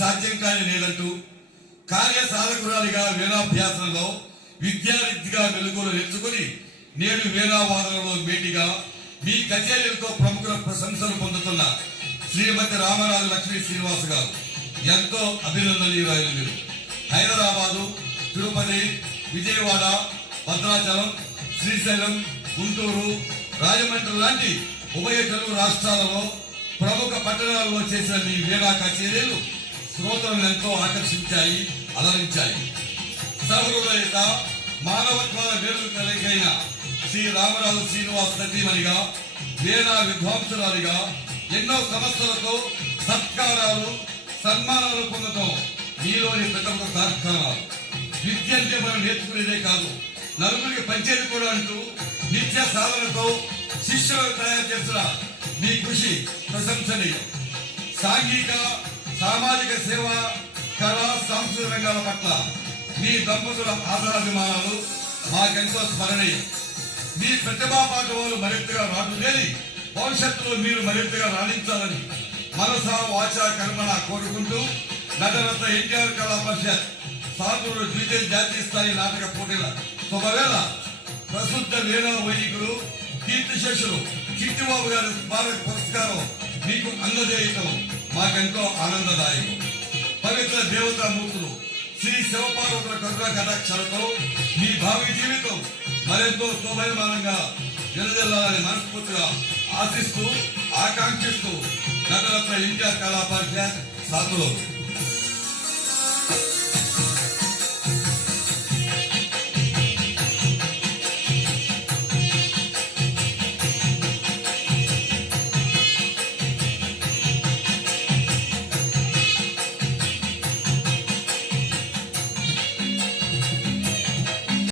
సాధ్యం కాని లేదంటూ కార్య సాధకురాలిగా వీణాభ్యాసంలో విద్యార్థిగా వెలుగులు నేర్చుకుని నేడు వీణావాదనలో మేటిగా మీ కచేరీలతో ప్రముఖుల ప్రశంసలు పొందుతున్న శ్రీమతి రామరాజు లక్ష్మీ శ్రీనివాస్ గారు ఎంతో అభినందనీయురాయలు. మీరు హైదరాబాదు, తిరుపతి, విజయవాడ, భద్రాచలం, శ్రీశైలం, గుంటూరు, రాజమండ్రి లాంటి ఉభయ తెలుగు రాష్ట్రాలలో ప్రముఖ పట్టణాల్లో చేసిన మీ వీణా కచేరీలు శ్రోతలను ఎంతో ఆకర్షించాయి, అలరించాయి. సహృదయత, మానవత్వాల వేరు కలిగైన శ్రీ రామరాజు శ్రీనివాస్ సతీమణిగా, వీణా విద్వాంసురాలిగా ఎన్నో సంస్థలతో సత్కారాలు, సన్మానాలు పొందడం మీలోని ప్రతి ఒక్క కార్యక్రమాలు. విద్య అంటే మనం నేర్చుకునేదే కాదు, నలుగురికి పంచేది కూడా అంటూ నిత్య సాధనతో శిష్యులను తయారు చేసిన మీ కృషి ప్రశంసనీయం. సాంఘిక, సామాజిక సేవ, కళా, సాంస్కృతిక రంగాల పట్ల మీ దంపతుల ఆదరాభిమానాలు మాకెంతో స్మరణీయం. మీ ప్రతిభా పాఠవాలు మరింతగా రాటులేని భవిష్యత్తులో మీరు మరింతగా రాణించాలని మనసా, వాచ, కర్మణ కోరుకుంటూ నటరత్న ఎన్టీఆర్ కళా పరిషత్ సాధువులు ద్వితీయ జాతీయ స్థాయి నాటక పోటీల శుభవేళ ప్రసిద్ధ వీణా వైదికులు, కీర్తిశేషులు చిట్టిబాబు గారి స్మారక పురస్కారం మీకు అందజేయటం మాకెంతో ఆనందదాయకం. పవిత్ర దేవతామూర్తులు శ్రీ శివపార్వతుల కరుణ కటాక్షలతో మీ భావి జీవితం మరెంతో శోభయమానంగా వెలుదెల్లాలని మనస్ఫూర్తిగా ఆశిస్తూ, ఆకాంక్షిస్తూ నటరత్న ఎన్టీఆర్ కళా పరిషత్ సాధువులు